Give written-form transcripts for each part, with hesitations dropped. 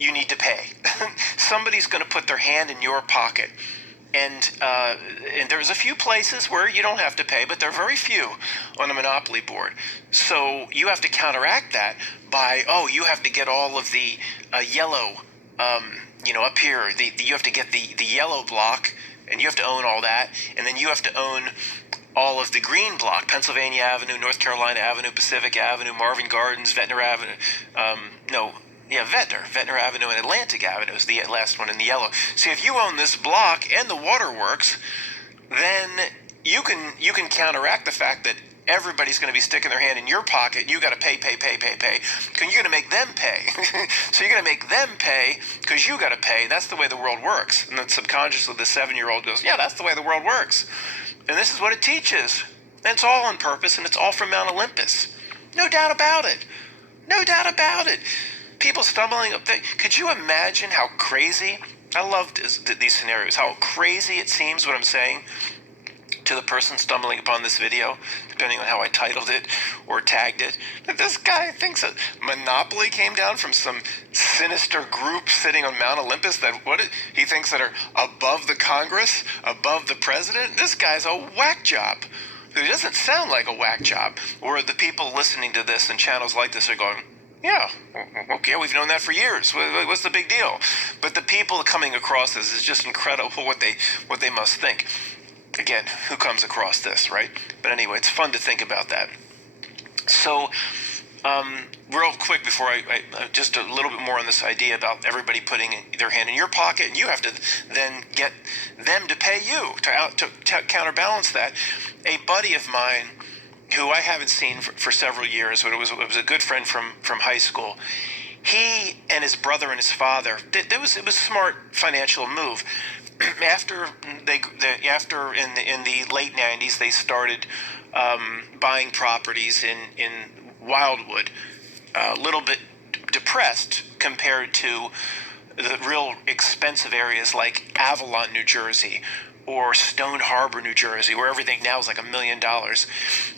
you need to pay. Somebody's going to put their hand in your pocket. And there's a few places where you don't have to pay, but there are very few on a monopoly board. So you have to counteract that by, you have to get all of the yellow, up here. You have to get the yellow block, and you have to own all that. And then you have to own all of the green block: Pennsylvania Avenue, North Carolina Avenue, Pacific Avenue, Marvin Gardens, Ventnor Avenue. Ventnor Avenue and Atlantic Avenue is the last one in the yellow. So if you own this block and the waterworks, then you can counteract the fact that everybody's going to be sticking their hand in your pocket. You got to pay, because you're going to make them pay. So you're going to make them pay because you got to pay. That's the way the world works. And then subconsciously, the 7-year-old goes, yeah, that's the way the world works. And this is what it teaches. And it's all on purpose, and it's all from Mount Olympus. No doubt about it. No doubt about it. People stumbling up there. Could you imagine how crazy? I love these scenarios. How crazy it seems what I'm saying to the person stumbling upon this video, depending on how I titled it or tagged it. That this guy thinks that Monopoly came down from some sinister group sitting on Mount Olympus he thinks that are above the Congress, above the president. This guy's a whack job. It doesn't sound like a whack job. Or the people listening to this and channels like this are going, yeah, okay, we've known that for years. What's the big deal? But the people coming across this is just incredible what they must think. Again, who comes across this, right? But anyway, it's fun to think about that. So, real quick before I just a little bit more on this idea about everybody putting their hand in your pocket, and you have to then get them to pay you to counterbalance that. A buddy of mine, who I haven't seen for several years, but it was a good friend from high school. He and his brother and his father, it was a smart financial move. After in the late 90s, they started buying properties in Wildwood, a little bit depressed compared to the real expensive areas like Avalon, New Jersey, or Stone Harbor, New Jersey, where everything now is like $1 million.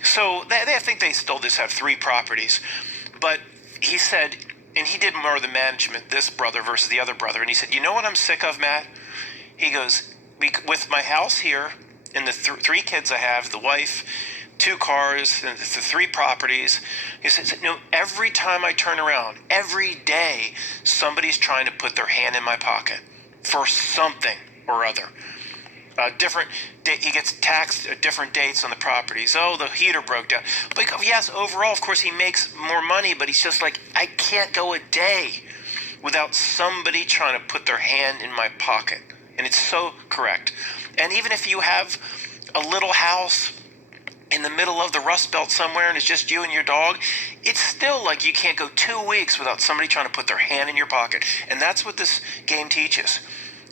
So I think they still just have 3 properties. But he said, and he did more of the management, this brother versus the other brother, and he said, you know what I'm sick of, Matt? He goes, with my house here and the 3 kids I have, the wife, 2 cars, and the 3 properties, he says, every time I turn around, every day, somebody's trying to put their hand in my pocket for something or other. He gets taxed at different dates on the properties. Oh, the heater broke down. But yes, overall, of course, he makes more money, but he's just like, I can't go a day without somebody trying to put their hand in my pocket. And it's so correct. And even if you have a little house in the middle of the Rust Belt somewhere and it's just you and your dog, it's still like you can't go 2 weeks without somebody trying to put their hand in your pocket. And that's what this game teaches.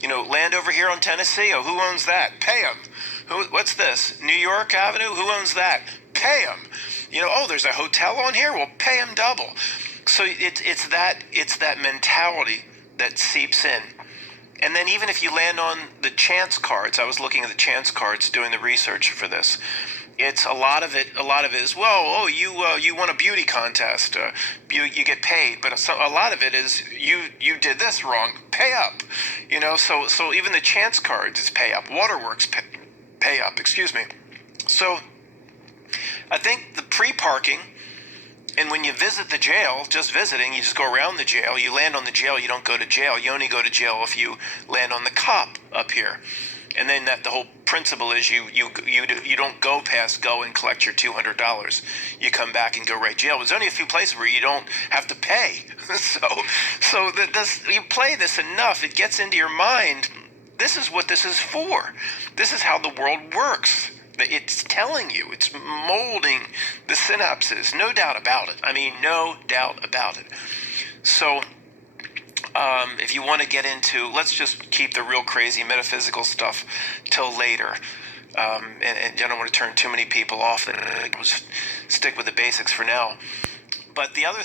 Land over here on Tennessee, who owns that? Pay them. What's this? New York Avenue, who owns that? Pay them. There's a hotel on here, well, pay them double. So it's that mentality that seeps in. And then even if you land on the chance cards, I was looking at the chance cards doing the research for this. It's a lot of it is, you won a beauty contest, you get paid, but a lot of it is you did this wrong, pay up, so even the chance cards is pay up, waterworks pay up, So I think the pre-parking, and when you visit the jail, just visiting, you just go around the jail, you land on the jail, you don't go to jail, you only go to jail if you land on the cop up here. And then the whole principle is you don't go past go and collect your $200. You come back and go right to jail. There's only a few places where you don't have to pay. so you play this enough, it gets into your mind. This is what this is for. This is how the world works. It's telling you. It's molding the synapses. No doubt about it. No doubt about it. So if you want to get into, let's just keep the real crazy metaphysical stuff till later. And I don't want to turn too many people off. We'll just stick with the basics for now. But the other